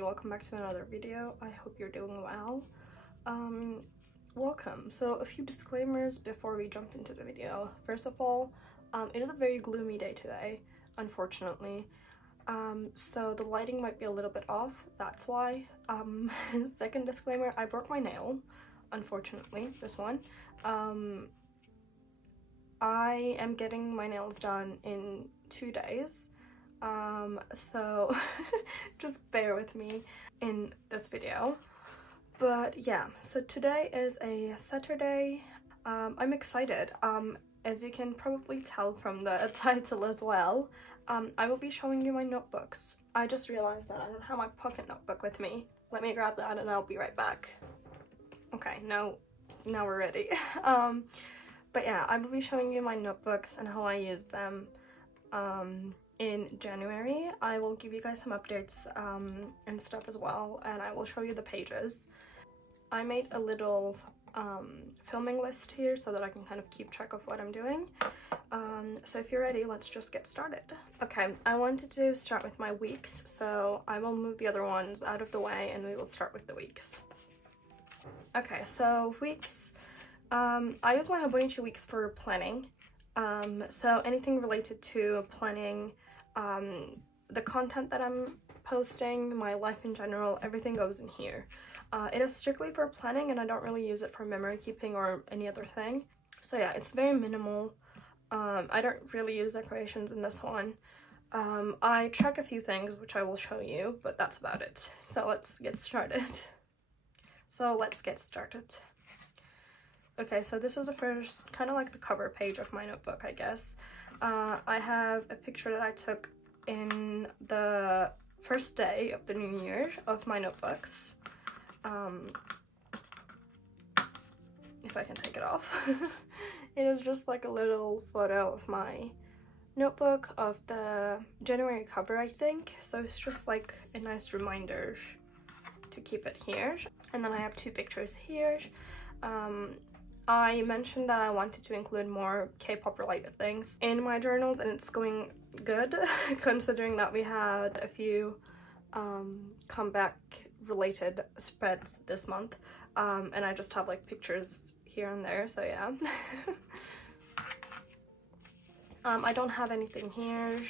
Welcome back to another video. I hope you're doing well. Welcome. So a few disclaimers before we jump into the video. First of all, it is a very gloomy day today, unfortunately. So the lighting might be a little bit off, that's why. Second disclaimer, I broke my nail, unfortunately, this one. I am getting my nails done in 2 days. So just bear with me in this video. But yeah, so today is a Saturday. I'm excited. As you can probably tell from the title as well, I will be showing you my notebooks. I just realized that I don't have my pocket notebook with me. Let me grab that and I'll be right back. Okay, now we're ready. But yeah, I will be showing you my notebooks and how I use them. In January, I will give you guys some updates and stuff as well, and I will show you the pages. I made a little filming list here so that I can kind of keep track of what I'm doing. So if you're ready, let's just get started. Okay, I wanted to start with my weeks, so I will move the other ones out of the way and we will start with the weeks. Okay, so weeks. I use my Hobonichi weeks for planning. So anything related to planning, the content that I'm posting, my life in general, everything goes in here. It is strictly for planning and I don't really use it for memory keeping or any other thing. So yeah, it's very minimal. I don't really use decorations in this one. I track a few things which I will show you, but that's about it. So let's get started. Okay, so this is the first, kind of like the cover page of my notebook, I guess. I have a picture that I took in the first day of the new year of my notebooks. If I can take it off. It is just like a little photo of my notebook of the January cover, I think. So it's just like a nice reminder to keep it here. And then I have 2 pictures here. I mentioned that I wanted to include more K-pop related things in my journals, and it's going good considering that we had a few comeback related spreads this month, and I just have like pictures here and there, so yeah. I don't have anything here.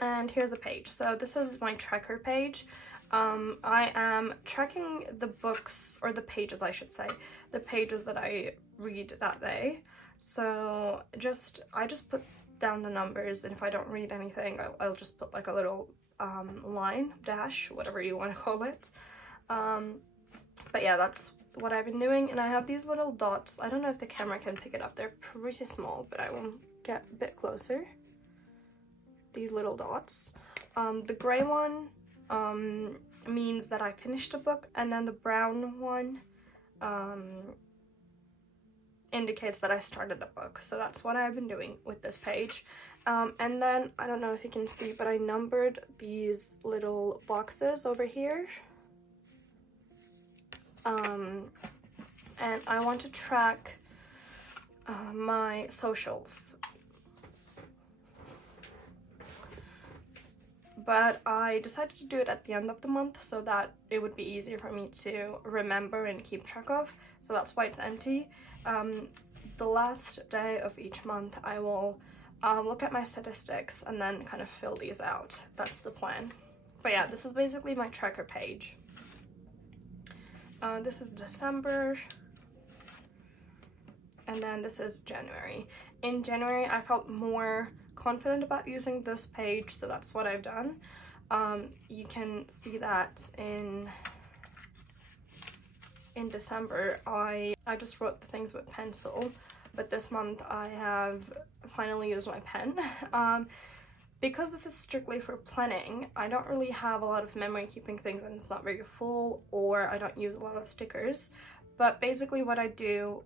And here's the page. So this is my tracker page. I am tracking the books, or the pages I should say, the pages that I read that day. So I just put down the numbers, and if I don't read anything, I'll just put like a little line, dash, whatever you want to call it. But yeah, that's what I've been doing, and I have these little dots. I don't know if the camera can pick it up. They're pretty small, but I will get a bit closer. These little dots. The gray one means that I finished a book, and then the brown one indicates that I started a book. So that's what I've been doing with this page. And then, I don't know if you can see, but I numbered these little boxes over here. And I want to track my socials. But I decided to do it at the end of the month so that it would be easier for me to remember and keep track of. So that's why it's empty. The last day of each month I will look at my statistics and then kind of fill these out. That's the plan. But yeah, this is basically my tracker page. This is December. And then this is January. In January I felt more confident about using this page, so that's what I've done. You can see that in December I just wrote the things with pencil, but this month I have finally used my pen. Because this is strictly for planning, I don't really have a lot of memory keeping things and it's not very full, or I don't use a lot of stickers. But basically what I do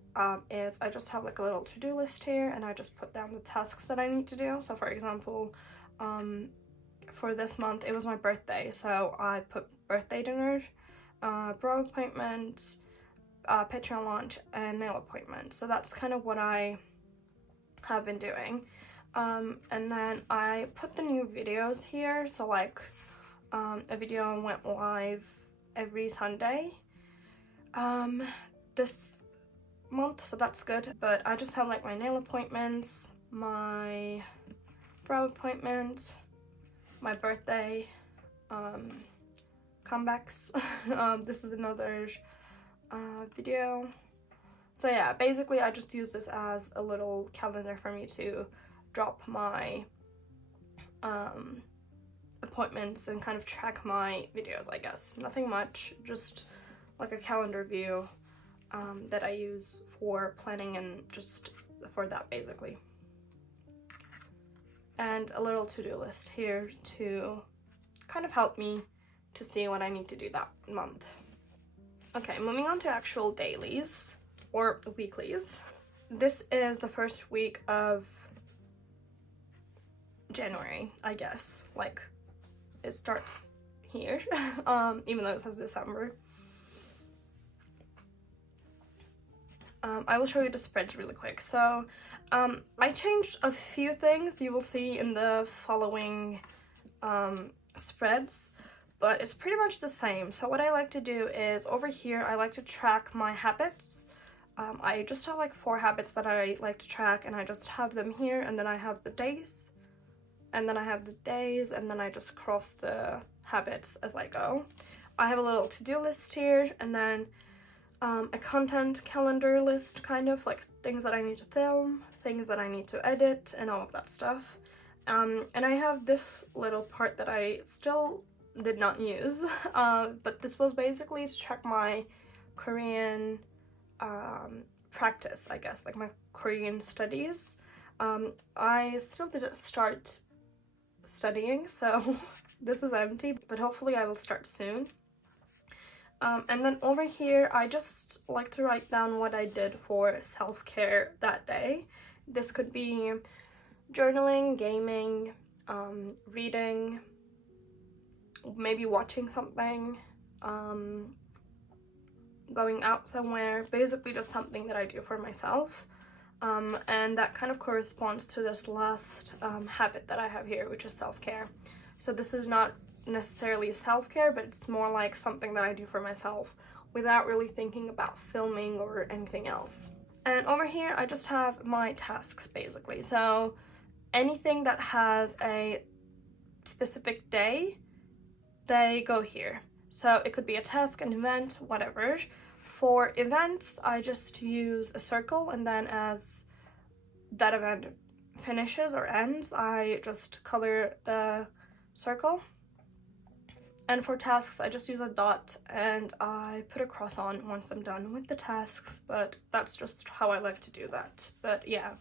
is I just have like a little to-do list here, and I just put down the tasks that I need to do. So for example, for this month it was my birthday, so I put birthday dinner, bro appointment, Patreon launch, and nail appointment. So that's kind of what I have been doing. And then I put the new videos here, so like a video went live every Sunday this month, so that's good. But I just have like my nail appointments, my brow appointment, my birthday, comebacks. This is another video. So yeah, basically I just use this as a little calendar for me to drop my appointments and kind of track my videos, I guess. Nothing much, just like a calendar view that I use for planning and just for that basically. And a little to-do list here to kind of help me to see what I need to do that month. Okay, moving on to actual dailies or weeklies. This is the first week of January, I guess. Like, it starts here, even though it says December. I will show you the spreads really quick. So, I changed a few things you will see in the following spreads, but it's pretty much the same. So what I like to do is, over here, I like to track my habits. I just have like 4 habits that I like to track, and I just have them here, and then I have the days, and then I have the days, and then I just cross the habits as I go. I have a little to-do list here, and then a content calendar list, kind of like things that I need to film, things that I need to edit, and all of that stuff. And I have this little part that I still did not use, but this was basically to track my Korean practice, I guess, like my Korean studies. I still didn't start studying, so this is empty, but hopefully I will start soon. And then over here, I just like to write down what I did for self-care that day. This could be journaling, gaming, reading, maybe watching something, going out somewhere, basically just something that I do for myself. And that kind of corresponds to this last habit that I have here, which is self-care. So this is not necessarily self-care, but it's more like something that I do for myself without really thinking about filming or anything else. And over here I just have my tasks basically. So anything that has a specific day, they go here. So it could be a task, an event, whatever. For events, I just use a circle, and then as that event finishes or ends, I just color the circle. And for tasks, I just use a dot and I put a cross on once I'm done with the tasks, but that's just how I like to do that. But yeah.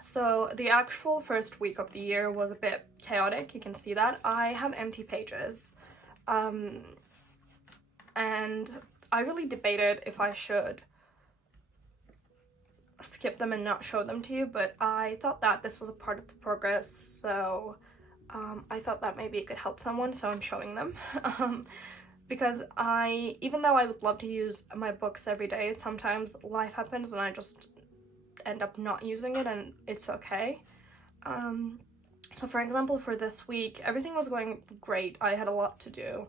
So the actual first week of the year was a bit chaotic, you can see that. I have empty pages. And I really debated if I should skip them and not show them to you, but I thought that this was a part of the progress, so I thought that maybe it could help someone, so I'm showing them. Because even though I would love to use my books every day, sometimes life happens and I just end up not using it, and it's okay. So for example, for this week, everything was going great. I had a lot to do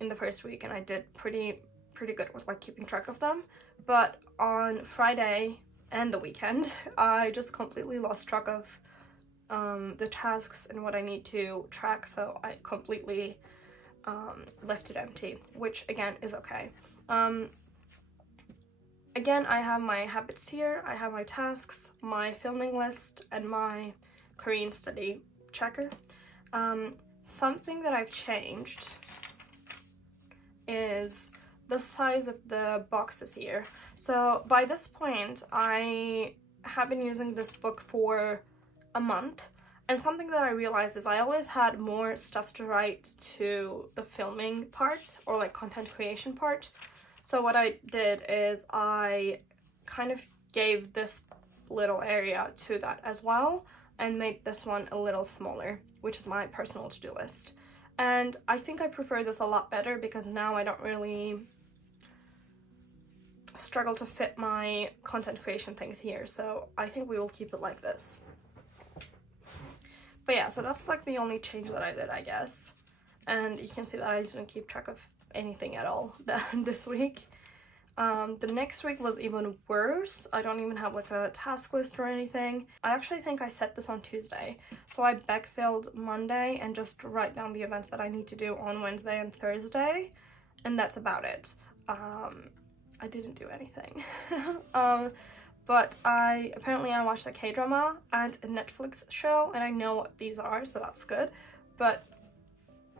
in the first week and I did pretty good with like keeping track of them. But on Friday and the weekend, I just completely lost track of the tasks and what I need to track, so I completely left it empty, which again is okay. Again, I have my habits here, I have my tasks, my filming list, and my Korean study tracker. Something that I've changed is the size of the boxes here. So by this point, I have been using this book for a month, and something that I realized is I always had more stuff to write to the filming part, or like content creation part. So what I did is I kind of gave this little area to that as well, and made this one a little smaller, which is my personal to-do list. And I think I prefer this a lot better because now I don't really struggle to fit my content creation things here, so I think we will keep it like this. But yeah, so that's like the only change that I did, I guess. And you can see that I didn't keep track of anything at all this week. The next week was even worse. I don't even have like a task list or anything. I actually think I set this on Tuesday. So I backfilled Monday and just write down the events that I need to do on Wednesday and Thursday. And that's about it. I didn't do anything. But I watched a K-drama and a Netflix show, and I know what these are, so that's good. But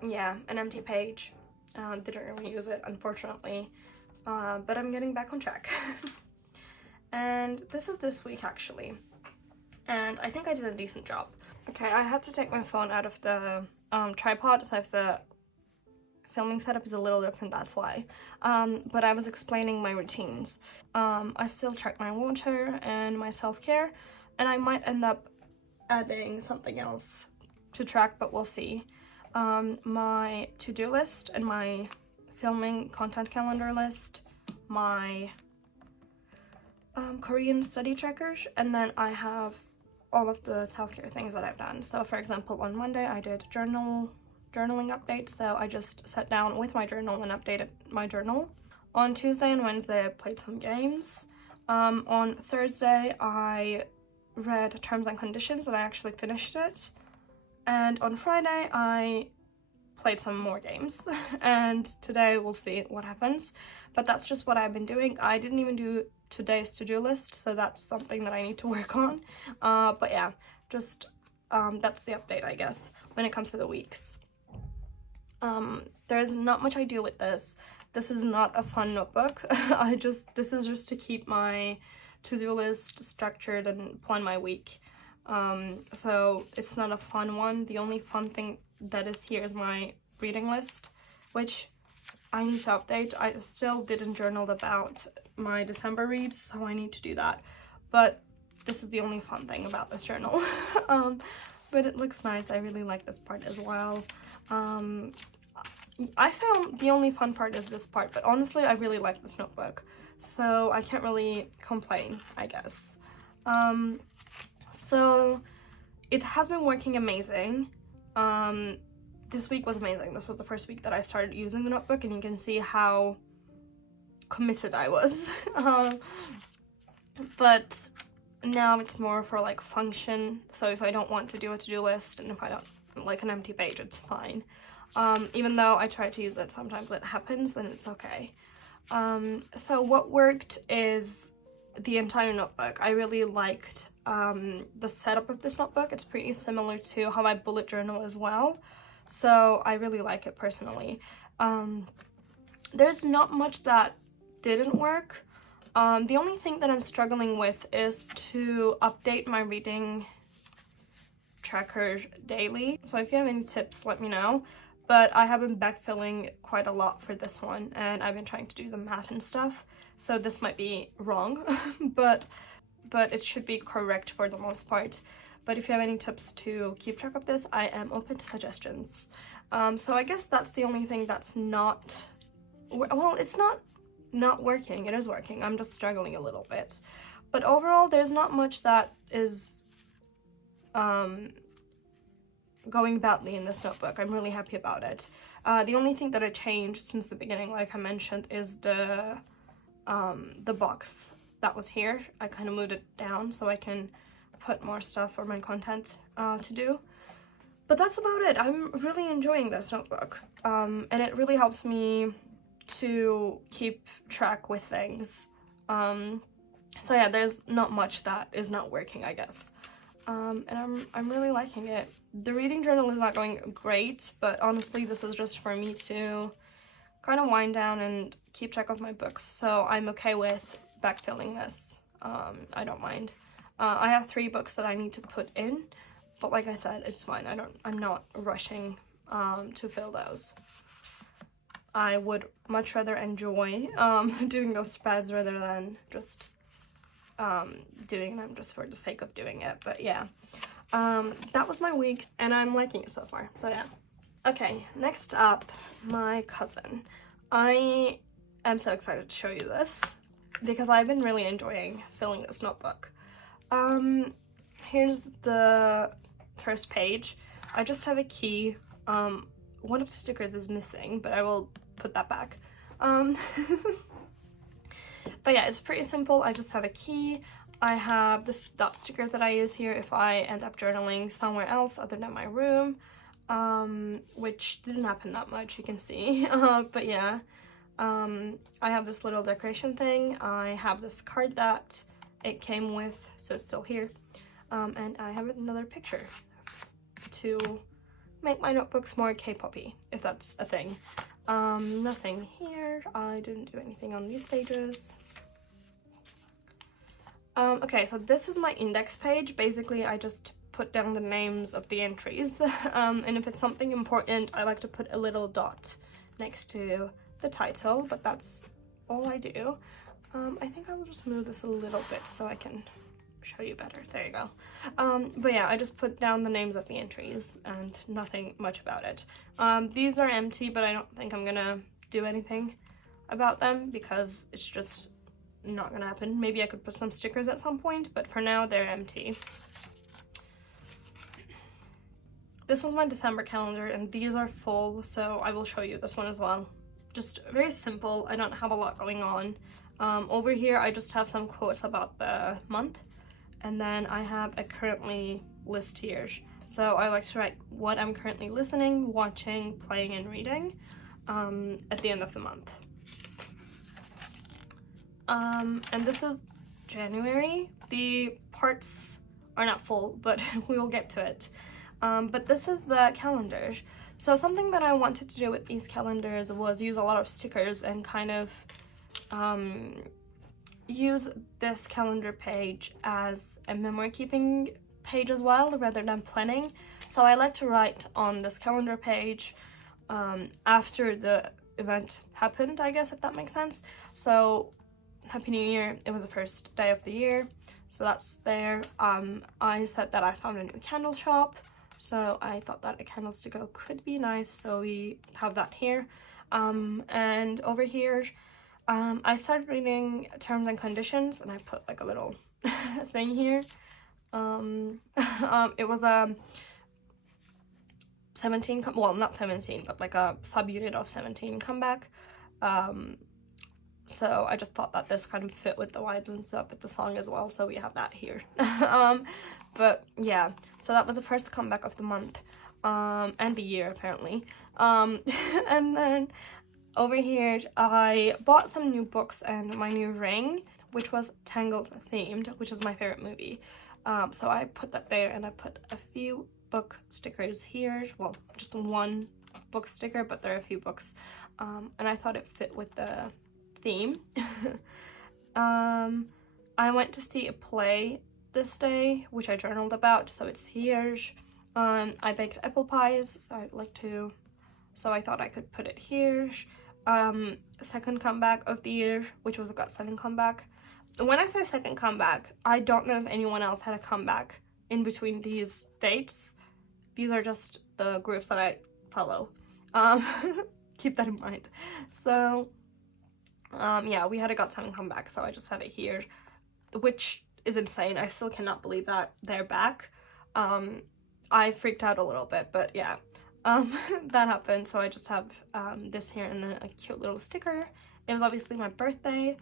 yeah, an empty page. Didn't really use it, unfortunately. But I'm getting back on track. And this is this week, actually. And I think I did a decent job. Okay, I had to take my phone out of the tripod, so I have the filming setup is a little different, that's why. But I was explaining my routines. I still track my water and my self-care, and I might end up adding something else to track, but we'll see. My to-do list and my filming content calendar list, my Korean study trackers, and then I have all of the self-care things that I've done. So for example, on Monday I did journaling update, so I just sat down with my journal and updated my journal. On Tuesday and Wednesday I played some games. On Thursday I read Terms and Conditions and I actually finished it. And on Friday I played some more games. And today we'll see what happens. But that's just what I've been doing. I didn't even do today's to-do list, so that's something that I need to work on. But yeah, just that's the update, I guess, when it comes to the weeks. There's not much I do with this. This is not a fun notebook. This is just to keep my to-do list structured and plan my week. So it's not a fun one. The only fun thing that is here is my reading list, which I need to update. I still didn't journal about my December reads, so I need to do that. But this is the only fun thing about this journal. But it looks nice. I really like this part as well. I say the only fun part is this part, but honestly, I really like this notebook, so I can't really complain, I guess. So it has been working amazing. This week was amazing. This was the first week that I started using the notebook, and you can see how committed I was. But now it's more for like function, so if I don't want to do a to-do list and if I don't like an empty page, it's fine. Even though I try to use it, sometimes it happens and it's okay. So what worked is the entire notebook. I really liked the setup of this notebook. It's pretty similar to how I bullet journal as well, so I really like it personally. There's not much that didn't work. The only thing that I'm struggling with is to update my reading tracker daily. So if you have any tips, let me know. But I have been backfilling quite a lot for this one, and I've been trying to do the math and stuff. So this might be wrong, but it should be correct for the most part. But if you have any tips to keep track of this, I am open to suggestions. So I guess that's the only thing that's not, well, it's not working. It is working. I'm just struggling a little bit. But overall, there's not much that is going badly in this notebook. I'm really happy about it. The only thing that I changed since the beginning, like I mentioned, is the box that was here. I kind of moved it down so I can put more stuff for my content to do. But that's about it. I'm really enjoying this notebook. And it really helps me to keep track with things. So yeah, there's not much that is not working, I guess. and I'm really liking it. The reading journal is not going great, but honestly this is just for me to kind of wind down and keep track of my books, so I'm okay with backfilling this. I don't mind. I have 3 books that I need to put in, but like I said, it's fine. I'm not rushing to fill those. I would much rather enjoy doing those spreads rather than just doing them just for the sake of doing it. But yeah, that was my week and I'm liking it so far, so yeah. Okay, next up, my cousin. I am so excited to show you this because I've been really enjoying filling this notebook. Here's the first page. I just have a key. One of the stickers is missing, but I will put that back. But yeah, it's pretty simple. I just have a key. I have this dot stickers that I use here if I end up journaling somewhere else other than my room, which didn't happen that much, you can see. But yeah, I have this little decoration thing. I have this card that it came with, so it's still here. And I have another picture to make my notebooks more K-poppy, if that's a thing. Nothing here. I didn't do anything on these pages. Okay, so this is my index page. Basically, I just put down the names of the entries. And if it's something important, I like to put a little dot next to the title, but that's all I do. I think I will just move this a little bit so I can show you better. There you go. But yeah, I just put down the names of the entries and nothing much about it. These are empty, but I don't think I'm gonna do anything about them because it's just not gonna happen. Maybe I could put some stickers at some point, but for now they're empty. This was my December calendar and these are full, so I will show you this one as well. Just very simple. I don't have a lot going on. Over here I just have some quotes about the month, and then I have a currently list here. So I like to write what I'm currently listening, watching, playing, and reading at the end of the month. And this is January. The parts are not full, but we will get to it. But this is the calendar. So something that I wanted to do with these calendars was use a lot of stickers and kind of use this calendar page as a memory keeping page as well, rather than planning. So I like to write on this calendar page after the event happened, I guess, if that makes sense. So Happy New Year, it was the first day of the year, so that's there. I said that I found a new candle shop, so I thought that a candle sticker could be nice, so we have that here. And over here, I started reading Terms and Conditions, and I put like a little thing here. It was a 17, well, not 17, but like a sub-unit of 17 comeback. So I just thought that this kind of fit with the vibes and stuff with the song as well, so we have that here. But yeah, so that was the first comeback of the month, and the year apparently. And then over here I bought some new books and my new ring, which was Tangled themed, which is my favorite movie. So I put that there, and I put a few book stickers here. Well, just one book sticker, but there are a few books, and I thought it fit with the theme. I went to see a play this day, which I journaled about, so it's here. I baked apple pies, so I thought I could put it here. Second comeback of the year, which was the GOT7 comeback. When I say second comeback, I don't know if anyone else had a comeback in between these dates. These are just the groups that I follow. Keep that in mind. So yeah, we had a GOT7 comeback, so I just have it here, which is insane. I still cannot believe that they're back. I freaked out a little bit, but yeah, that happened. So I just have this here and then a cute little sticker. It was obviously my birthday.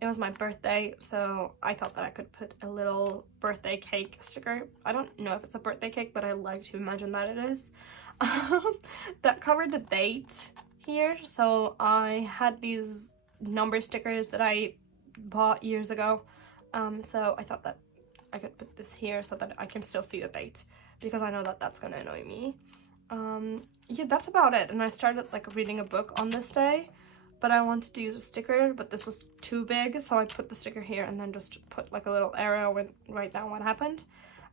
It was my birthday, so I thought that I could put a little birthday cake sticker. I don't know if it's a birthday cake, but I like to imagine that it is. That covered the date here, so I had these number stickers that I bought years ago, so I thought that I could put this here so that I can still see the date, because I know that that's gonna annoy me. Yeah, that's about it. And I started like reading a book on this day, but I wanted to use a sticker, but this was too big, so I put the sticker here and then just put like a little arrow and write down what happened.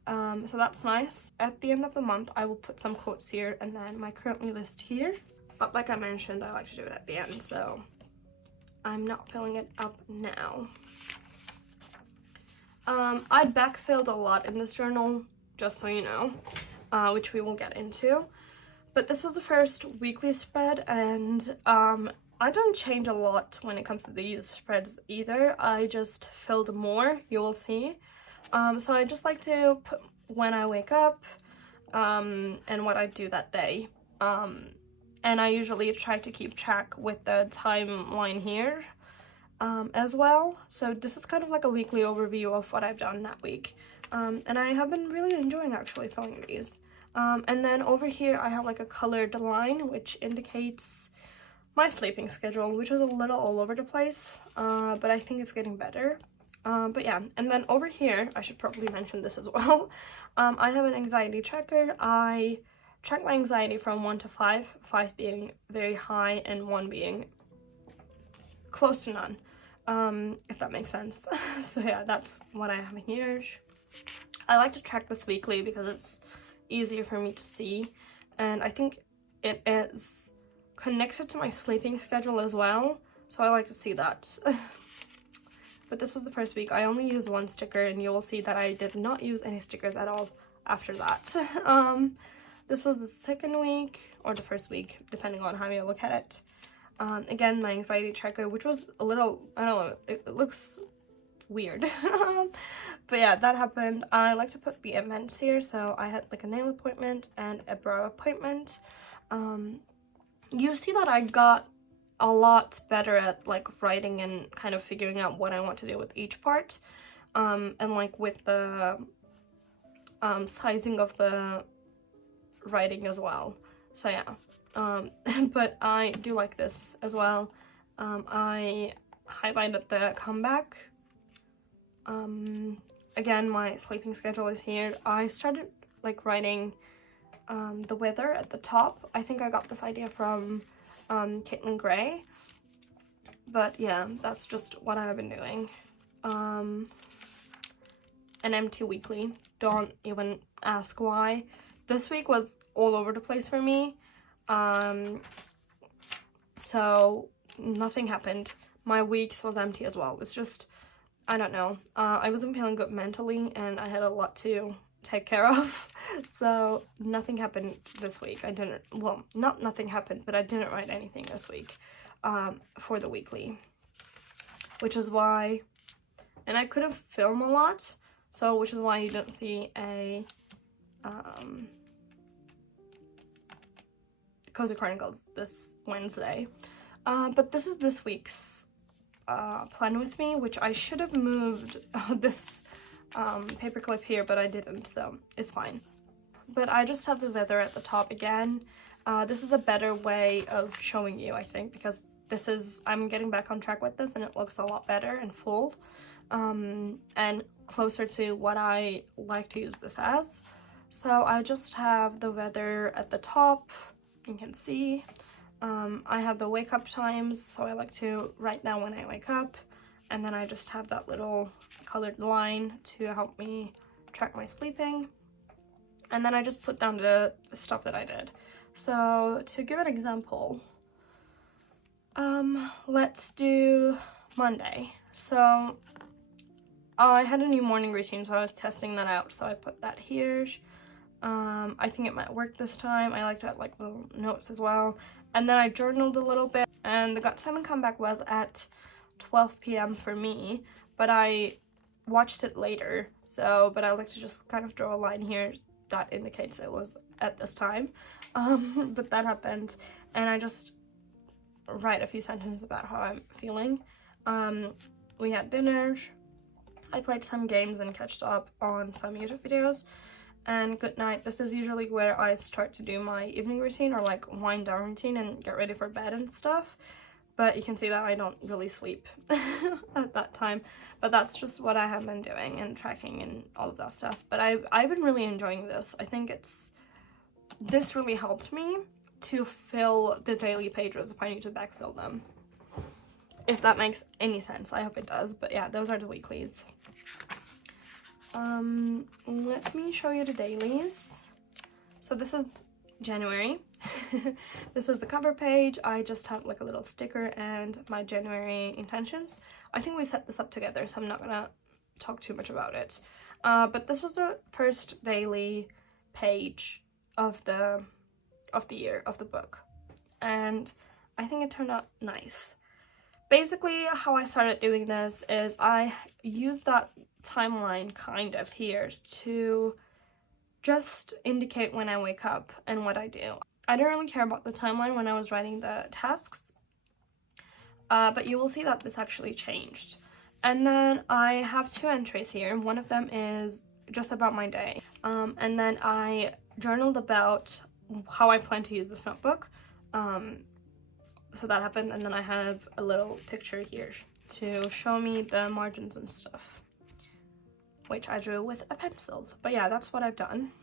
So that's nice. At the end of the month, I will put some quotes here and then my currently list here. But like I mentioned, I like to do it at the end, so I'm not filling it up now. I backfilled a lot in this journal, just so you know, which we will get into. But this was the first weekly spread, and I don't change a lot when it comes to these spreads either. I just filled more, you will see. So I just like to put when I wake up and what I do that day. And I usually try to keep track with the timeline here as well. So this is kind of like a weekly overview of what I've done that week. And I have been really enjoying actually filming these. And then over here I have like a colored line which indicates my sleeping schedule, which is a little all over the place, but I think it's getting better. But yeah, and then over here, I should probably mention this as well. I have an anxiety tracker. I track my anxiety from 1 to 5, 5 being very high and 1 being close to none, if that makes sense. So yeah, that's what I have here. I like to track this weekly because it's easier for me to see, and I think it is connected to my sleeping schedule as well, so I like to see that. But this was the first week. I only used 1 sticker, and you will see that I did not use any stickers at all after that. This was the second week, or the first week, depending on how you look at it. Again, my anxiety tracker, which was a little, I don't know, it looks weird. But yeah, that happened. I like to put the events here, so I had like a nail appointment and a brow appointment. You see that I got a lot better at like writing and kind of figuring out what I want to do with each part, and like with the sizing of the writing as well. So yeah, but I do like this as well. I highlighted the comeback. Again, my sleeping schedule is here. I started like writing the weather at the top. I think I got this idea from Caitlin Gray, but yeah, that's just what I've been doing. An empty weekly, don't even ask why. This week was all over the place for me, so nothing happened. My weeks was empty as well. It's just, I don't know, I wasn't feeling good mentally and I had a lot to take care of, so nothing happened this week. I didn't, well, not nothing happened, but I didn't write anything this week for the weekly, which is why, and I couldn't film a lot, so which is why you didn't see a Cozy Chronicles this Wednesday. But this is this week's plan with me, which I should have moved this paperclip here, but I didn't, so it's fine. But I just have the weather at the top again. This is a better way of showing you, I think, because this is, I'm getting back on track with this and it looks a lot better and full, and closer to what I like to use this as. So I just have the weather at the top, you can see. I have the wake up times, so I like to write down when I wake up, and then I just have that little colored line to help me track my sleeping, and then I just put down the stuff that I did. So to give an example, let's do Monday. So I had a new morning routine, so I was testing that out, so I put that here. I think it might work this time. I like to have like little notes as well. And then I journaled a little bit, and the Got 7 comeback was at 12 p.m. for me, but I watched it later, so, but I like to just kind of draw a line here that indicates it was at this time. But that happened, and I just write a few sentences about how I'm feeling. We had dinner, I played some games and catched up on some YouTube videos, and good night. This is usually where I start to do my evening routine, or like wind down routine and get ready for bed and stuff. but you can see that I don't really sleep at that time. But that's just what I have been doing and tracking and all of that stuff. But I've been really enjoying this. I think this really helped me to fill the daily pages if I need to backfill them. If that makes any sense. I hope it does. But yeah, those are the weeklies. Let me show you the dailies. So this is January. This is the cover page. I just have like a little sticker and my January intentions. I think we set this up together, so I'm not gonna talk too much about it. But this was the first daily page of the year of the book, and I think it turned out nice. Basically, how I started doing this is I used that timeline kind of here to just indicate when I wake up and what I do. I don't really care about the timeline when I was writing the tasks, but you will see that this actually changed. And then I have 2 entries here. One of them is just about my day, and then I journaled about how I plan to use this notebook. So that happened, and then I have a little picture here to show me the margins and stuff, which I drew with a pencil. But yeah, that's what I've done.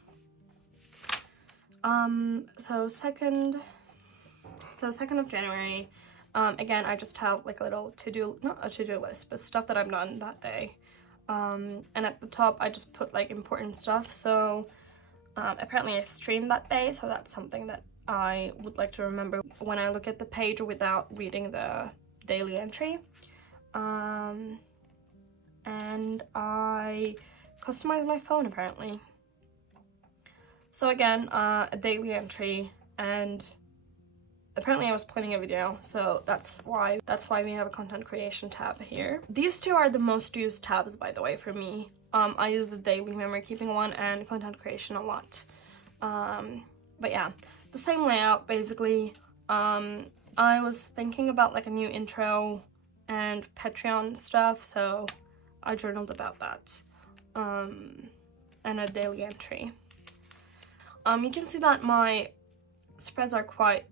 So 2nd of January, again, I just have like a little not a to-do list, but stuff that I've done that day. And at the top, I just put like important stuff. So apparently I streamed that day, so that's something that I would like to remember when I look at the page without reading the daily entry. And I customized my phone apparently. So again, a daily entry, and apparently I was planning a video, so that's why we have a content creation tab here. These 2 are the most used tabs, by the way, for me. I use the daily memory keeping one and content creation a lot. But yeah, the same layout basically. I was thinking about like a new intro and Patreon stuff, so I journaled about that, and a daily entry. You can see that my spreads are quite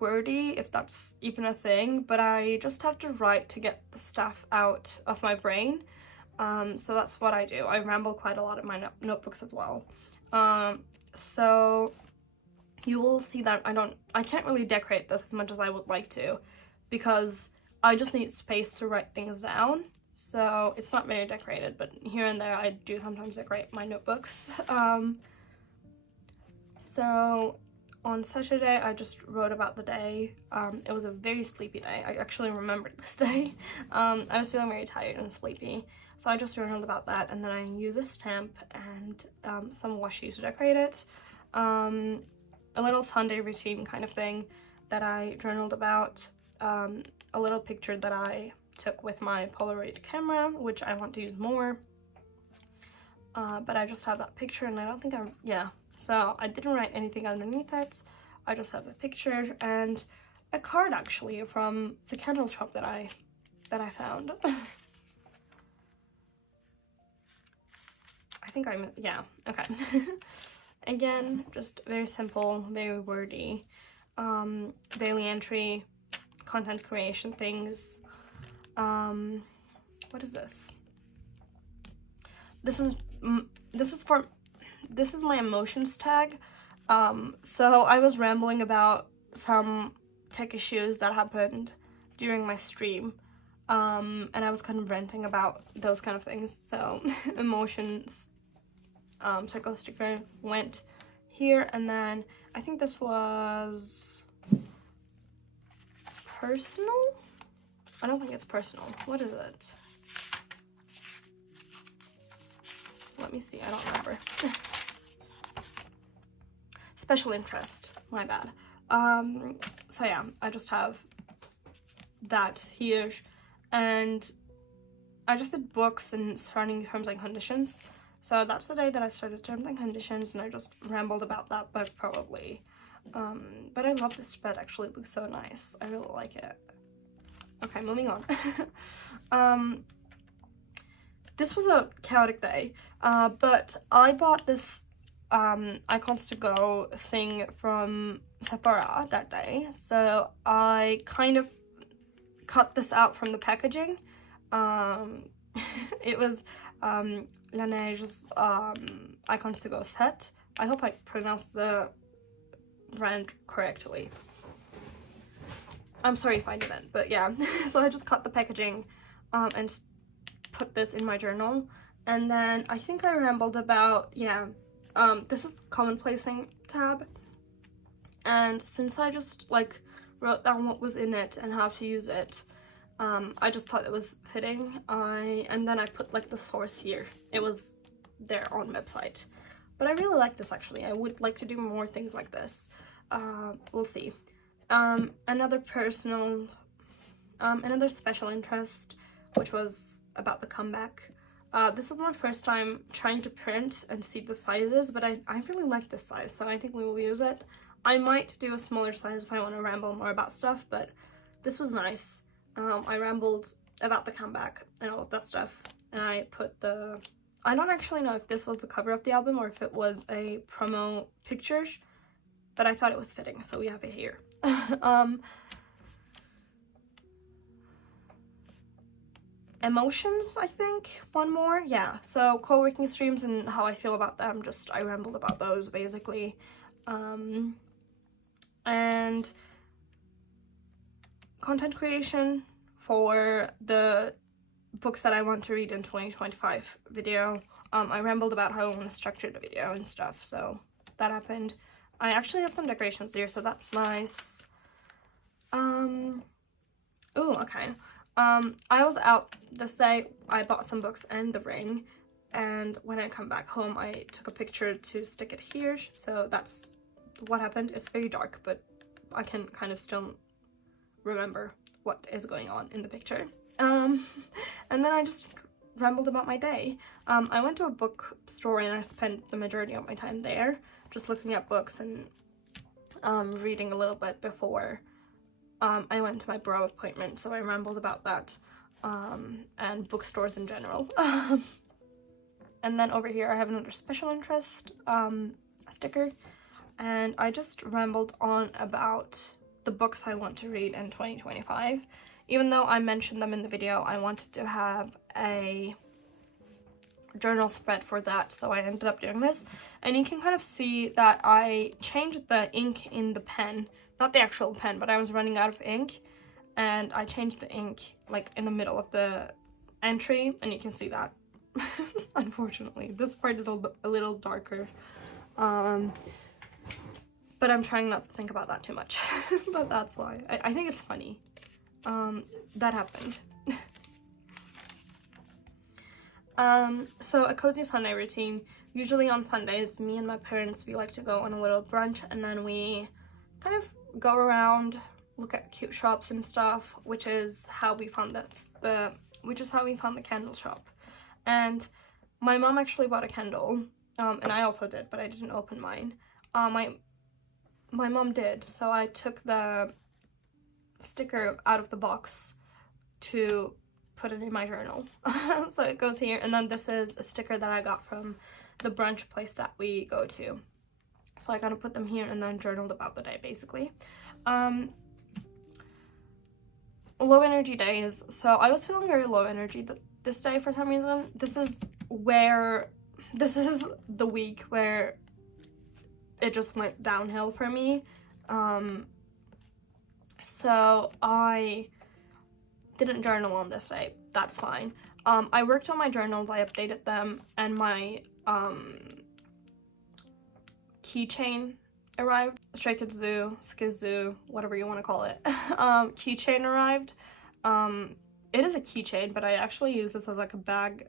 wordy, if that's even a thing, but I just have to write to get the stuff out of my brain. So that's what I do. I ramble quite a lot in my notebooks as well. So you will see that I can't really decorate this as much as I would like to, because I just need space to write things down. So it's not very decorated, but here and there I do sometimes decorate my notebooks. So on Saturday, I just wrote about the day. It was a very sleepy day. I actually remembered this day. I was feeling very tired and sleepy, so I just journaled about that, and then I used a stamp and some washi to decorate it. A little Sunday routine kind of thing that I journaled about. A little picture that I took with my Polaroid camera, which I want to use more. But I just have that picture, and I don't think so I didn't write anything underneath it. I just have the picture and a card actually from the candle shop that I found. I think okay. Again, just very simple, very wordy. Daily entry, content creation things. What is this? This is my emotions tag. So I was rambling about some tech issues that happened during my stream, and I was kind of ranting about those kind of things. So emotions circle sticker went here, and then I think this was personal. I don't think it's personal. What is it? Let me see, I don't remember. Special interest, my bad. So yeah, I just have that here, and I just did books and starting terms and conditions. So that's the day that I started terms and conditions, and I just rambled about that book probably. But I love this spread, actually, it looks so nice. I really like it. Okay, moving on. This was a chaotic day, but I bought this icons to go thing from Sephora that day, so I kind of cut this out from the packaging. It was Laneige's Icons to Go set. I hope I pronounced the brand correctly. I'm sorry if I didn't, but yeah. So I just cut the packaging and put this in my journal. And then I think I rambled about, yeah, this is the commonplacing tab. And since I just like wrote down what was in it and how to use it, I just thought it was fitting. And then I put like the source here. It was there on website. But I really like this actually. I would like to do more things like this. We'll see. Another special interest, which was about the comeback. This is my first time trying to print and see the sizes, but I really like this size, so I think we will use it. I might do a smaller size if I want to ramble more about stuff, but this was nice. I rambled about the comeback and all of that stuff, and I put the... I don't actually know if this was the cover of the album or if it was a promo pictures, but I thought it was fitting, so we have it here. Emotions, I think, one more. Yeah, so co-working streams and how I feel about them, just I rambled about those basically. And content creation for the books that I want to read in 2025 video. I rambled about how I want to structure the video and stuff, so that happened. I actually have some decorations here, so that's nice. Oh, okay. I was out this day. I bought some books and the ring, and when I come back home I took a picture to stick it here, so that's what happened. It's very dark, but I can kind of still remember what is going on in the picture. And then I just rambled about my day. I went to a bookstore and I spent the majority of my time there, just looking at books and reading a little bit before I went to my brow appointment, so I rambled about that, and bookstores in general. And then over here I have another special interest sticker, and I just rambled on about the books I want to read in 2025. Even though I mentioned them in the video, I wanted to have a journal spread for that, so I ended up doing this. And you can kind of see that I changed the ink in the pen. Not the actual pen, but I was running out of ink, and I changed the ink like in the middle of the entry, and you can see that. Unfortunately, this part is a little darker, but I'm trying not to think about that too much. But that's why I think it's funny. That happened. So a cozy Sunday routine. Usually on Sundays, me and my parents, we like to go on a little brunch, and then we kind of go around, look at cute shops and stuff, which is how we found the candle shop. And my mom actually bought a candle, and I also did, but I didn't open mine. My mom did, so I took the sticker out of the box to put it in my journal. So it goes here, and then this is a sticker that I got from the brunch place that we go to. So I gotta put them here and then journaled about the day, basically. Low energy days. So I was feeling very low energy this day for some reason. This is the week where it just went downhill for me. So I didn't journal on this day. That's fine. I worked on my journals, I updated them, and my keychain arrived. Stray Kids Zoo, Skizoo, whatever you want to call it. Keychain arrived. It is a keychain, but I actually use this as like a bag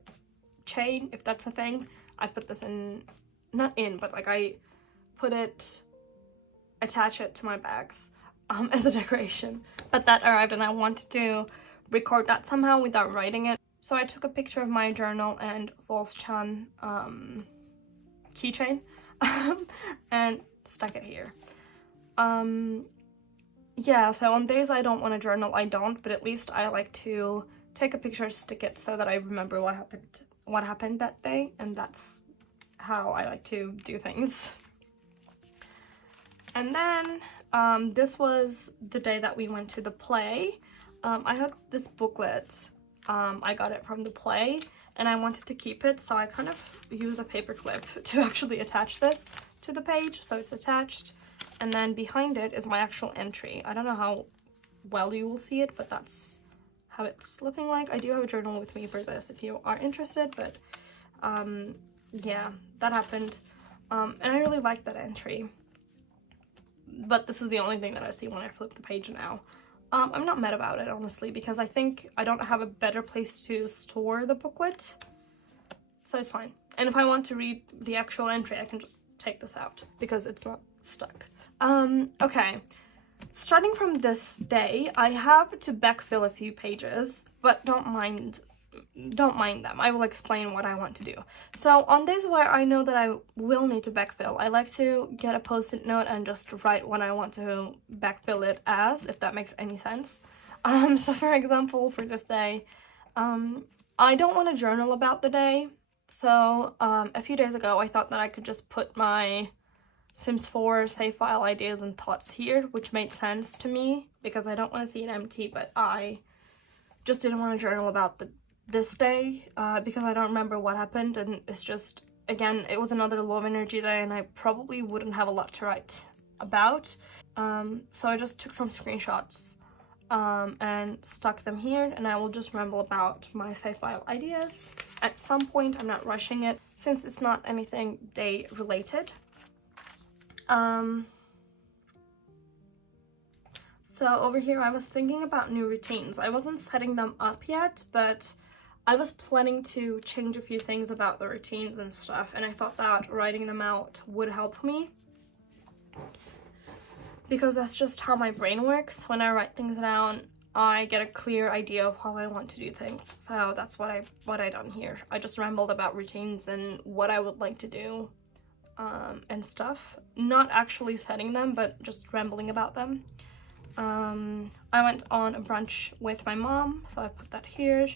chain, if that's a thing. I put this in, not in, but like I put it, attach it to my bags as a decoration. But that arrived, and I wanted to record that somehow without writing it. So I took a picture of my journal and Wolf-chan keychain and stuck it here. Yeah, so on days I don't want to journal, I don't, but at least I like to take a picture, stick it so that I remember what happened that day, and that's how I like to do things. And then this was the day that we went to the play. I had this booklet. I got it from the play and I wanted to keep it, so I kind of used a paper clip to actually attach this to the page, so it's attached. And then behind it is my actual entry. I don't know how well you will see it, but that's how it's looking like. I do have a journal with me for this if you are interested, but yeah, that happened. And I really like that entry. But this is the only thing that I see when I flip the page now. I'm not mad about it, honestly, because I think I don't have a better place to store the booklet. So it's fine. And if I want to read the actual entry, I can just take this out because it's not stuck. Okay. Starting from this day, I have to backfill a few pages, but don't mind them. I will explain what I want to do. So on days where I know that I will need to backfill, I like to get a post-it note and just write what I want to backfill it as, if that makes any sense. So for example, for this day, I don't want to journal about the day. So a few days ago, I thought that I could just put my Sims 4 save file ideas and thoughts here, which made sense to me because I don't want to see it empty, but I just didn't want to journal about this day because I don't remember what happened, and it's just, again, it was another low energy day and I probably wouldn't have a lot to write about. So I just took some screenshots and stuck them here, and I will just ramble about my save file ideas at some point. I'm not rushing it since it's not anything day related. So over here I was thinking about new routines. I wasn't setting them up yet, but I was planning to change a few things about the routines and stuff, and I thought that writing them out would help me. Because that's just how my brain works. When I write things down, I get a clear idea of how I want to do things. So that's what I done here. I just rambled about routines and what I would like to do and stuff. Not actually setting them, but just rambling about them. I went on a brunch with my mom, so I put that here.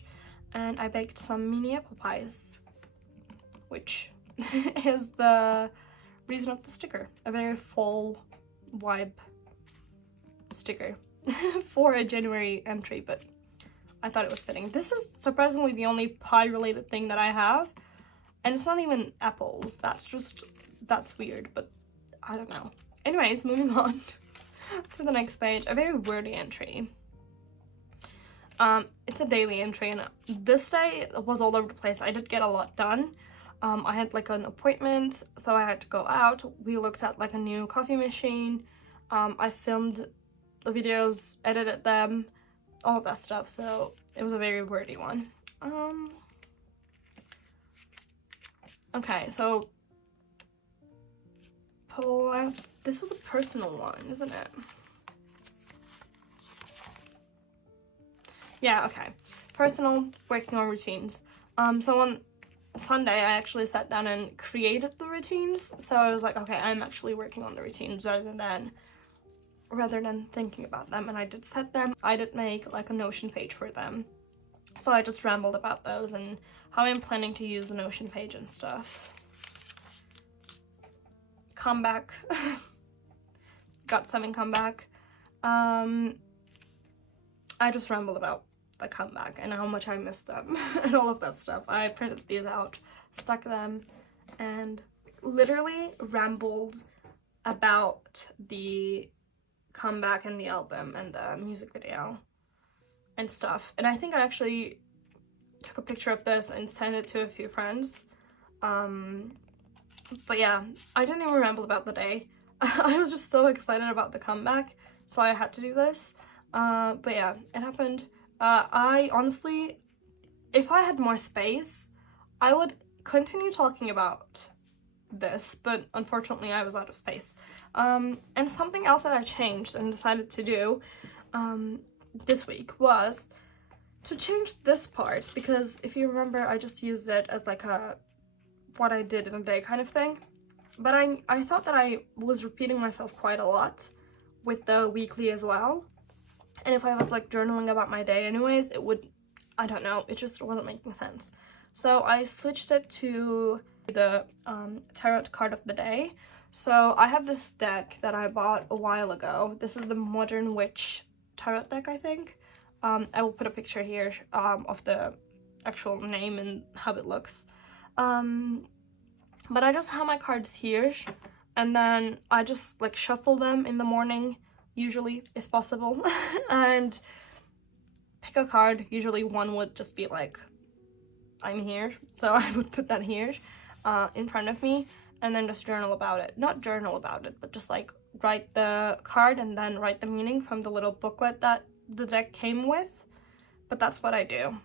And I baked some mini apple pies, which is the reason of the sticker. A very fall vibe sticker for a January entry, but I thought it was fitting. This is surprisingly the only pie related thing that I have, and it's not even apples. That's weird, but I don't know. Anyways, moving on to the next page. A very wordy entry. It's a daily entry, and this day was all over the place. I did get a lot done. I had like an appointment, so I had to go out. We looked at like a new coffee machine. I filmed the videos, edited them, all of that stuff, so it was a very wordy one. Okay, so this was a personal one, isn't it? Yeah, okay. Personal, working on routines. So on Sunday, I actually sat down and created the routines. So I was like, okay, I'm actually working on the routines rather than thinking about them. And I did set them. I did make like a Notion page for them. So I just rambled about those and how I'm planning to use the Notion page and stuff. Comeback. Got 7 comeback. I just rambled about the comeback and how much I missed them and all of that stuff. I printed these out, stuck them, and literally rambled about the comeback and the album and the music video and stuff. And I think I actually took a picture of this and sent it to a few friends. But yeah, I didn't even ramble about the day. I was just so excited about the comeback, so I had to do this. But yeah, it happened. I honestly, if I had more space, I would continue talking about this, but unfortunately I was out of space. And something else that I changed and decided to do this week was to change this part, because if you remember, I just used it as like a what I did in a day kind of thing. But I thought that I was repeating myself quite a lot with the weekly as well. And if I was like journaling about my day anyways, it would, I don't know, it just wasn't making sense. So I switched it to the tarot card of the day. So I have this deck that I bought a while ago. This is the Modern Witch tarot deck, I think. I will put a picture here of the actual name and how it looks. But I just have my cards here, and then I just like shuffle them in the morning, usually, if possible, and pick a card. Usually one would just be like, I'm here, so I would put that here in front of me, and then just journal about it. Not journal about it, but just like write the card and then write the meaning from the little booklet that the deck came with. But that's what I do.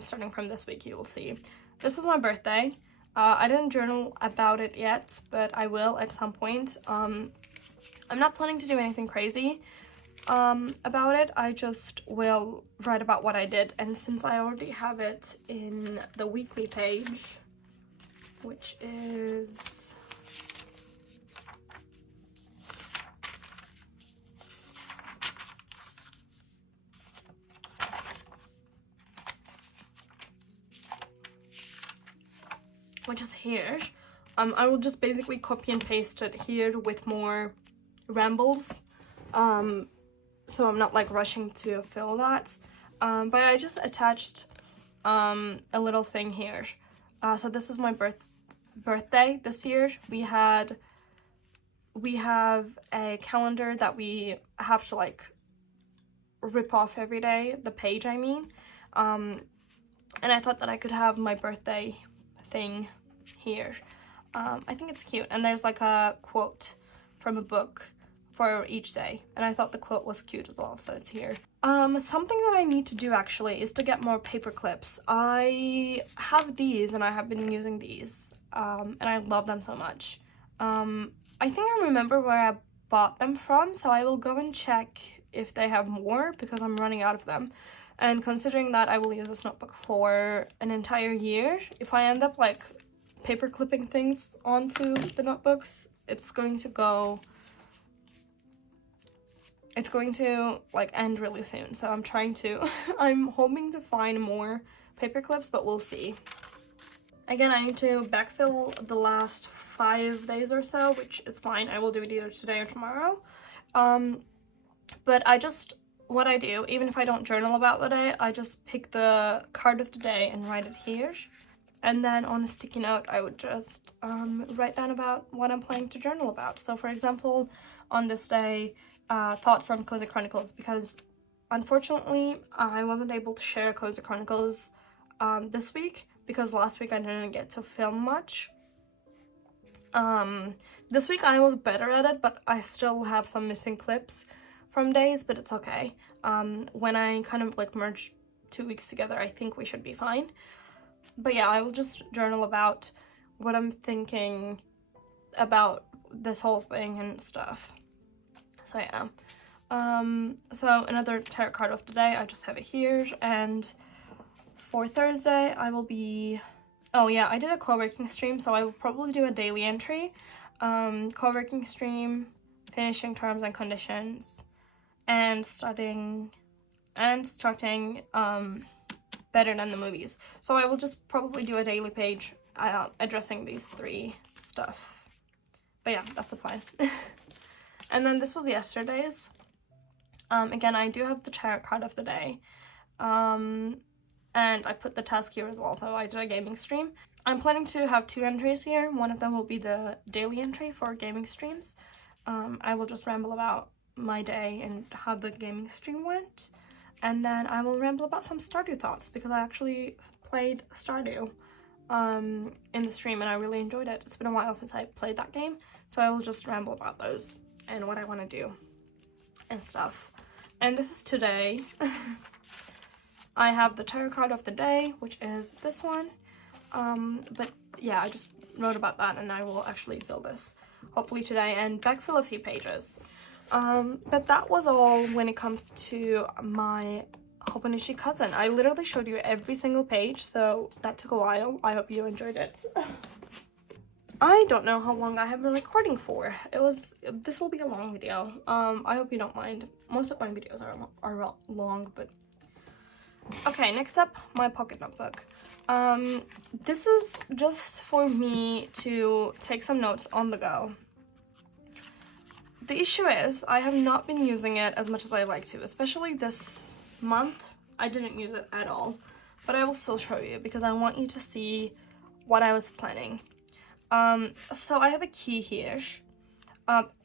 Starting from this week, you will see. This was my birthday. I didn't journal about it yet, but I will at some point. I'm not planning to do anything crazy about it. I just will write about what I did, and since I already have it in the weekly page, which is here, I will just basically copy and paste it here with more rambles, so I'm not like rushing to fill that, but I just attached a little thing here. So this is my birthday this year. We have a calendar that we have to like rip off every day, the page I mean, and I thought that I could have my birthday thing here. I think it's cute, and there's like a quote from a book for each day, and I thought the quote was cute as well, so it's here. Something that I need to do actually is to get more paper clips. I have these and I have been using these, and I love them so much. I think I remember where I bought them from, so I will go and check if they have more because I'm running out of them. And considering that I will use this notebook for an entire year, if I end up like paper clipping things onto the notebooks, it's going to like end really soon. So I'm hoping to find more paper clips, but we'll see. Again, I need to backfill the last 5 days or so, which is fine. I will do it either today or tomorrow. But what I do, even if I don't journal about the day, I just pick the card of the day and write it here. And then on a sticky note, I would just write down about what I'm planning to journal about. So for example, on this day, thoughts on Cozy Chronicles, because unfortunately, I wasn't able to share Cozy Chronicles this week, because last week I didn't get to film much. This week I was better at it, but I still have some missing clips from days, but it's okay. When I kind of like merge 2 weeks together, I think we should be fine. But yeah, I will just journal about what I'm thinking about this whole thing and stuff. So yeah. So another tarot card of the day, I just have it here, and for Thursday I will be, oh yeah, I did a co-working stream, so I will probably do a daily entry. Co-working stream, finishing terms and conditions, and starting better than the movies. So I will just probably do a daily page addressing these 3 stuff. But yeah, that's the plan. And then this was yesterday's. Again, I do have the tarot card of the day. And I put the task here as well, so I did a gaming stream. I'm planning to have 2 entries here. One of them will be the daily entry for gaming streams. I will just ramble about my day and how the gaming stream went. And then I will ramble about some Stardew thoughts, because I actually played Stardew in the stream and I really enjoyed it. It's been a while since I played that game, so I will just ramble about those and what I want to do and stuff. And this is today. I have the tarot card of the day, which is this one. But yeah, I just wrote about that and I will actually fill this hopefully today and backfill a few pages. But that was all when it comes to my Hobonichi cousin. I literally showed you every single page, so that took a while. I hope you enjoyed it. I don't know how long I have been recording for. This will be a long video. I hope you don't mind. Most of my videos are long, but okay, next up, my pocket notebook. This is just for me to take some notes on the go. the issue is I have not been using it as much as I like to, especially this month. I didn't use it at all, but I will still show you because I want you to see what I was planning. So I have a key here.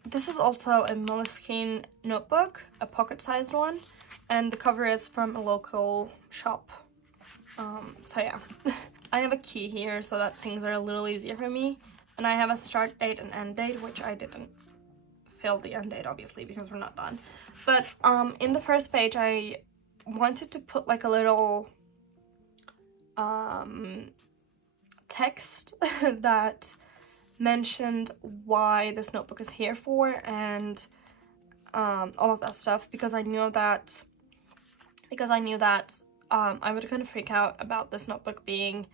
This is also a Moleskine notebook, a pocket-sized one, and the cover is from a local shop. So yeah, I have a key here so that things are a little easier for me, and I have a start date and end date, which I didn't fill the end date obviously because we're not done. But in the first page I wanted to put like a little text that mentioned why this notebook is here for and all of that stuff, because I knew that I would kind of freak out about this notebook being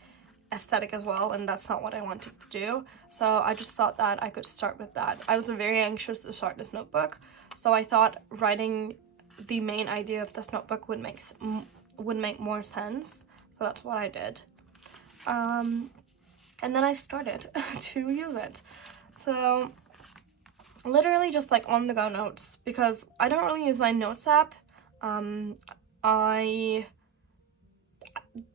aesthetic as well, and that's not what I wanted to do. So I just thought that I could start with that. I was very anxious to start this notebook, so I thought writing the main idea of this notebook would make more sense. So that's what I did. And then I started to use it. So literally just like on the go notes, because I don't really use my notes app.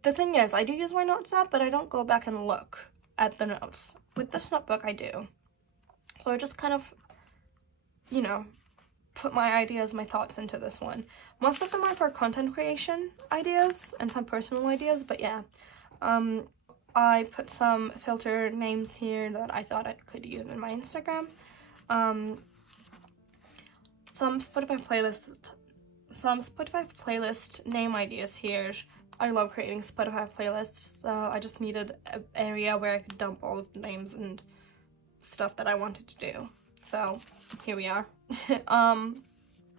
The thing is, I do use my notes app, but I don't go back and look at the notes. With this notebook, I do. So I just kind of, you know, put my ideas, my thoughts into this one. Most of them are for content creation ideas and some personal ideas, but yeah. I put some filter names here that I thought I could use in my Instagram. Some Spotify playlist name ideas here. I love creating Spotify playlists, so I just needed an area where I could dump all of the names and stuff that I wanted to do. So here we are.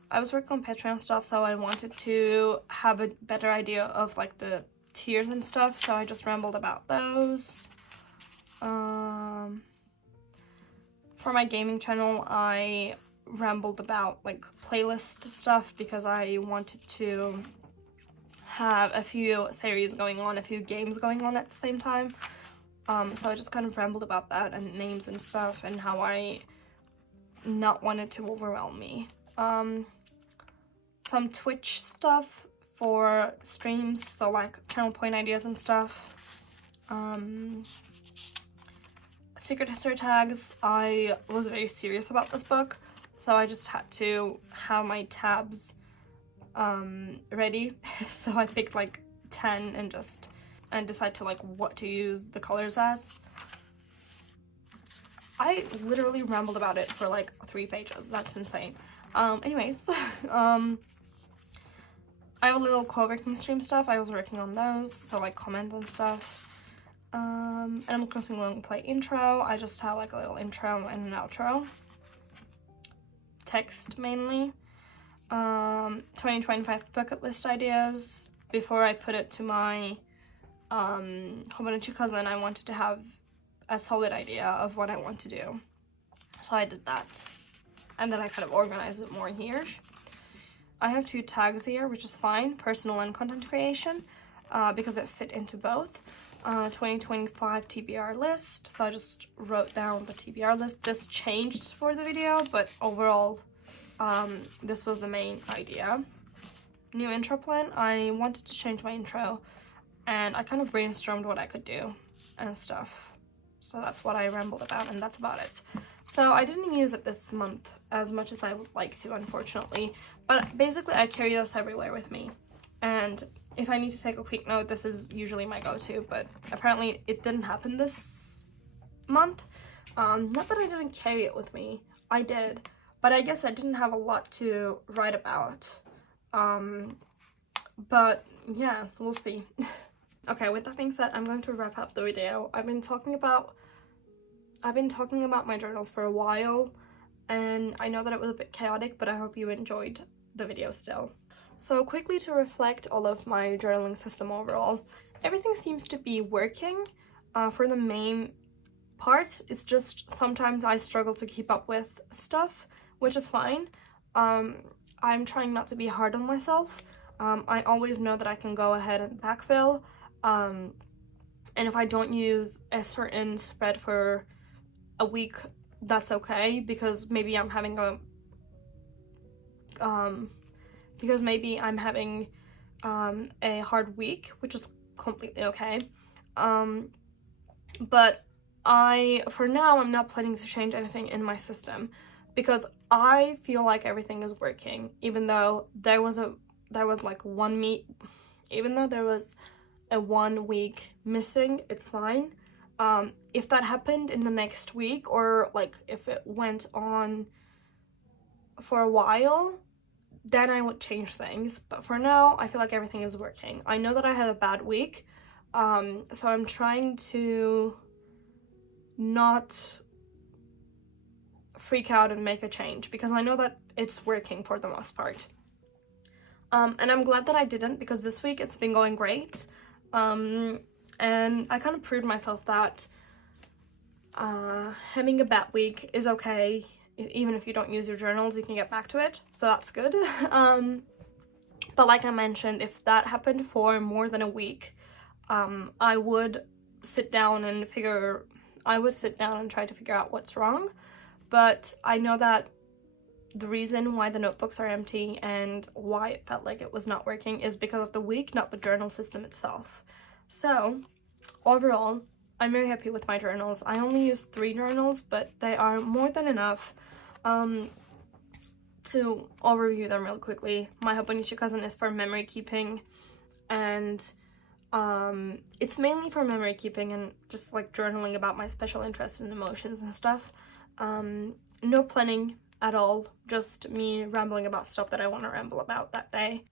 I was working on Patreon stuff, so I wanted to have a better idea of like the tiers and stuff, so I just rambled about those. For my gaming channel, I rambled about like playlist stuff because I wanted to have a few series going on, a few games going on at the same time. So I just kind of rambled about that and names and stuff and how I not wanted to overwhelm me. Some Twitch stuff for streams, so like channel point ideas and stuff. Secret history tags. I was very serious about this book, so I just had to have my tabs ready. So I picked like 10 and decide to like what to use the colors as. I literally rambled about it for like 3 pages. That's insane. Anyways, I have a little co-working stream stuff. I was working on those, so like comments and stuff. Animal Crossing long play intro. I just have like a little intro and an outro. Text mainly. 2025 bucket list ideas. Before I put it to my Hobonichi cousin, I wanted to have a solid idea of what I want to do. So I did that. And then I kind of organized it more here. I have 2 tags here, which is fine, personal and content creation, because it fit into both. 2025 TBR list, so I just wrote down the TBR list. This changed for the video, but overall, this was the main idea. New intro plan. I wanted to change my intro, and I kind of brainstormed what I could do and stuff. So that's what I rambled about, and that's about it. So I didn't use it this month as much as I would like to, unfortunately. But basically, I carry this everywhere with me. And if I need to take a quick note, this is usually my go-to. But apparently, it didn't happen this month. Not that I didn't carry it with me. I did. But I guess I didn't have a lot to write about. But yeah, we'll see. Okay, with that being said, I'm going to wrap up the video. I've been talking about my journals for a while, and I know that it was a bit chaotic, but I hope you enjoyed the video still. So quickly to reflect all of my journaling system overall, everything seems to be working for the main part. It's just sometimes I struggle to keep up with stuff, which is fine. I'm trying not to be hard on myself. I always know that I can go ahead and backfill. And if I don't use a certain spread for a week, that's okay, because maybe I'm having a because maybe I'm having a hard week, which is completely okay. But for now, I'm not planning to change anything in my system because I feel like everything is working, even though there was like even though there was a 1 week missing, it's fine. If that happened in the next week, or like if it went on for a while, then I would change things. But for now, I feel like everything is working. I know that I had a bad week, so I'm trying to not freak out and make a change because I know that it's working for the most part. And I'm glad that I didn't, because this week it's been going great. And I kind of proved myself that having a bad week is okay. Even if you don't use your journals, you can get back to it, so that's good. But like I mentioned, if that happened for more than a week, I would sit down and try to figure out what's wrong. But I know that the reason why the notebooks are empty and why it felt like it was not working is because of the week, not the journal system itself. So overall, I'm very happy with my journals. I only use 3 journals, but they are more than enough. To overview them real quickly, my Hobonichi cousin is for memory keeping, and it's mainly for memory keeping and just like journaling about my special interests and emotions and stuff. No planning at all, just me rambling about stuff that I want to ramble about that day.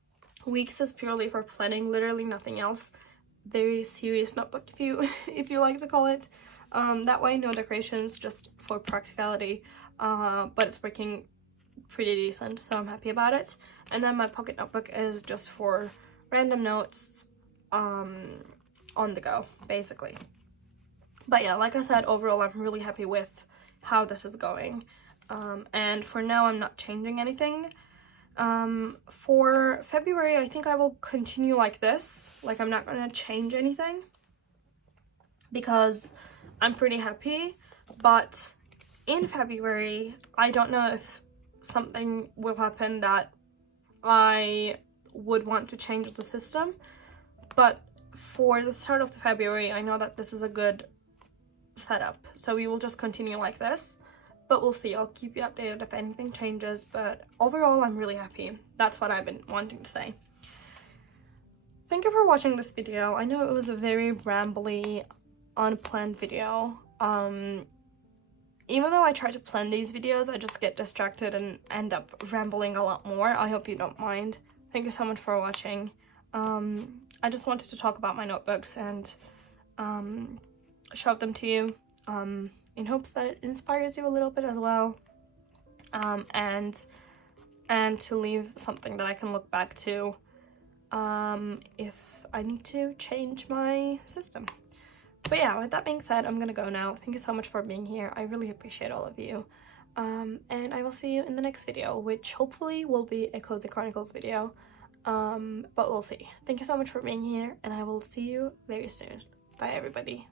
Weeks is purely for planning, literally nothing else. Very serious notebook if you like to call it. That way, no decorations, just for practicality, but it's working pretty decent, so I'm happy about it. And then my pocket notebook is just for random notes on the go, basically. But yeah, like I said, overall I'm really happy with how this is going, and for now I'm not changing anything. For February, I think I will continue like this. Like, I'm not gonna change anything because I'm pretty happy. But in February, I don't know if something will happen that I would want to change the system. But for the start of February, I know that this is a good setup. So we will just continue like this. But we'll see. I'll keep you updated if anything changes. But overall, I'm really happy. That's what I've been wanting to say. Thank you for watching this video. I know it was a very rambly, unplanned video. Even though I try to plan these videos, I just get distracted and end up rambling a lot more. I hope you don't mind. Thank you so much for watching. I just wanted to talk about my notebooks and show them to you. In hopes that it inspires you a little bit as well, and to leave something that I can look back to if I need to change my system. But yeah, with that being said, I'm gonna go now. Thank you so much for being here. I really appreciate all of you, and I will see you in the next video, which hopefully will be a Cozy Chronicles video, but we'll see. Thank you so much for being here, and I will see you very soon. Bye everybody.